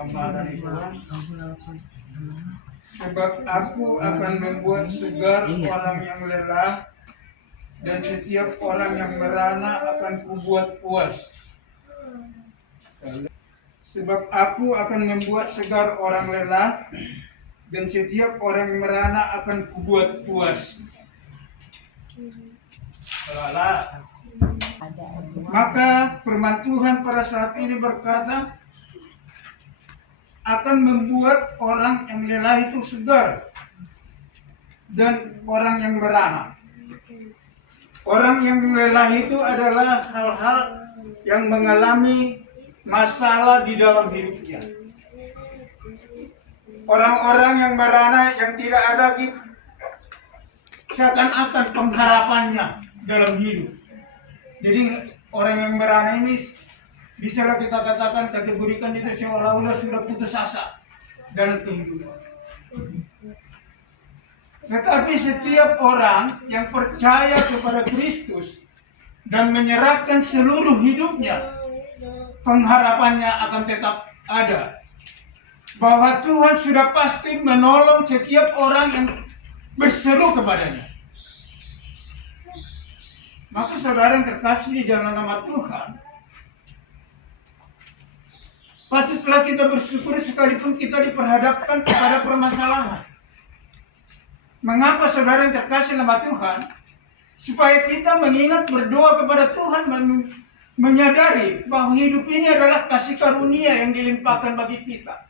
gambaran itu. Sebab aku akan membuat segar orang yang lelah, dan setiap orang yang merana akan kubuat puas. Sebab aku akan membuat segar orang lelah, dan setiap orang yang merana akan kubuat puas. Lelah. Maka firman Tuhan pada saat ini berkata, akan membuat orang yang lelah itu segar, dan orang yang merana. Orang yang lelah itu adalah hal-hal yang mengalami masalah di dalam hidupnya. Orang-orang yang merana, yang tidak ada lagi seakan-akan pengharapannya dalam hidup. Jadi orang yang merana ini bisalah kita katakan, kategorikan itu seolah-olah sudah putus asa dalam kehidupan. Tetapi setiap orang yang percaya kepada Kristus dan menyerahkan seluruh hidupnya, pengharapannya akan tetap ada. Bahwa Tuhan sudah pasti menolong setiap orang yang berseru kepadanya. Maka saudara yang terkasih di dalam nama Tuhan, patutlah kita bersyukur sekalipun kita diperhadapkan kepada permasalahan. Mengapa saudara yang terkasih nama Tuhan? Supaya kita mengingat berdoa kepada Tuhan, menyadari bahwa hidup ini adalah kasih karunia yang dilimpahkan bagi kita.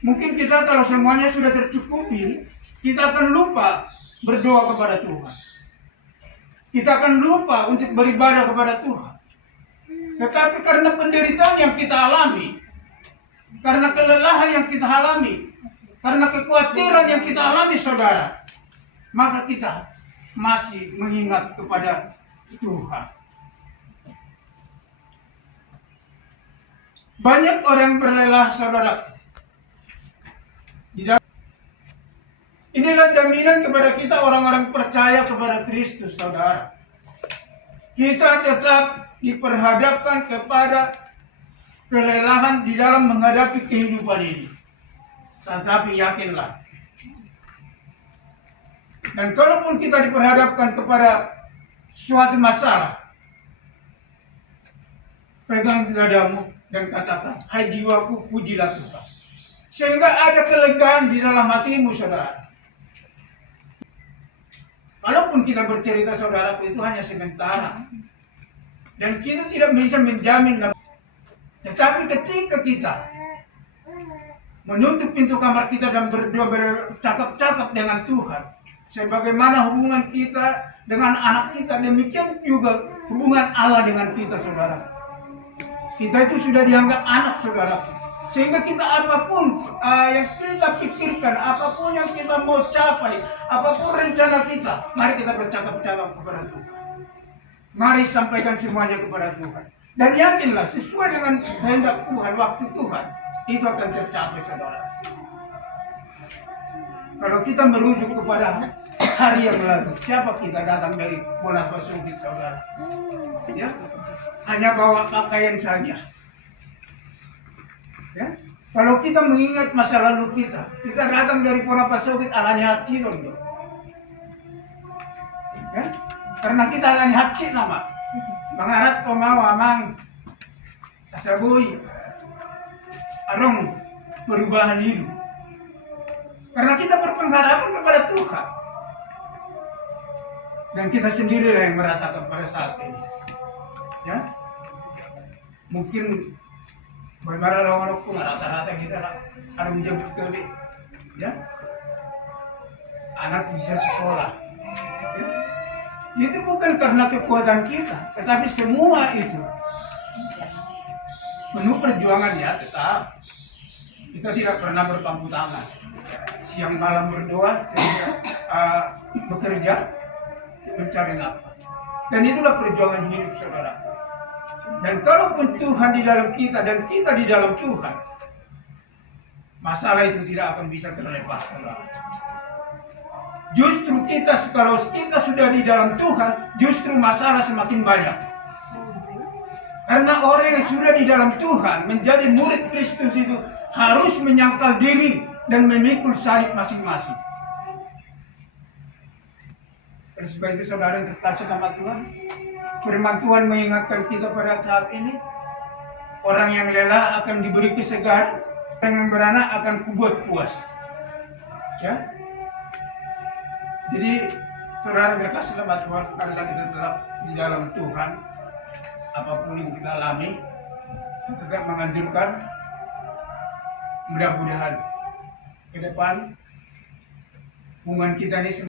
Mungkin kita kalau semuanya sudah tercukupi, kita akan lupa berdoa kepada Tuhan. Kita akan lupa untuk beribadah kepada Tuhan. Tetapi karena penderitaan yang kita alami, karena kelelahan yang kita alami, karena kekhawatiran yang kita alami saudara, maka kita masih mengingat kepada Tuhan. Banyak orang berlelah saudara. Inilah jaminan kepada kita orang-orang percaya kepada Kristus saudara. Kita tetap diperhadapkan kepada kelelahan di dalam menghadapi kehidupan ini. Tetapi yakinlah, dan kalaupun kita diperhadapkan kepada suatu masalah, pegang dadamu dan katakan, hai jiwaku, pujilah Tuhan. Sehingga ada kelegaan di dalam hatimu saudara. Kalaupun kita bercerita saudara, itu hanya sementara, dan kita tidak bisa menjamin. Tetapi ketika kita menutup pintu kamar kita dan berdoa, bercakap-cakap dengan Tuhan, sebagaimana hubungan kita dengan anak kita, demikian juga hubungan Allah dengan kita saudara. Kita itu sudah dianggap anak saudara, sehingga kita apapun yang kita pikirkan, apapun yang kita mau capai, apapun rencana kita, mari kita bercakap-cakap kepada Tuhan. Mari sampaikan semuanya kepada Tuhan. Dan yakinlah sesuai dengan kehendak Tuhan, waktu Tuhan, itu akan tercapai saudara. Kalau kita merujuk kepada hari yang lalu, siapa kita datang dari Monas Basungkit saudara? Ya, hanya bawa pakaian saja. Ya, kalau kita mengingat masa lalu kita datang dari Monas Basungkit alanya hati dong. Ya, karena kita alanya hati nama. Mangarat ko mau amang asaboy arong perubahan hidup. Karena kita berpengharapan kepada Tuhan. Dan kita sendiri yang merasakan pada saat ini. Ya. Mungkin bagaimana orang-orang pun rata-rata kita ada menjemput ke ya. Anak bisa sekolah. Ya. Itu bukan karena kekuatan kita, tetapi semua itu penuh perjuangan ya tetap. Kita tidak pernah berpangku tangan. Siang malam berdoa, sehingga bekerja, mencari nafkah. Dan itulah perjuangan hidup saudara. Dan kalaupun Tuhan di dalam kita dan kita di dalam Tuhan, masalah itu tidak akan bisa terlepas saudara. Justru kalau kita sudah di dalam Tuhan, justru masalah semakin banyak. Karena orang yang sudah di dalam Tuhan menjadi murid Kristus itu harus menyangkal diri dan memikul salib masing-masing. Oleh sebab itu saudara yang terkasih nama Tuhan, firman Tuhan mengingatkan kita pada saat ini, orang yang lelah akan diberi kesegaran, orang yang beranak akan kubuat puas. Ya. Jadi saudara yang terkasih nama Tuhan, karena kita tetap di dalam Tuhan, apapun yang kita alami, kita tetap menganjurkan mudah-mudahan ke depan hubungan kita ini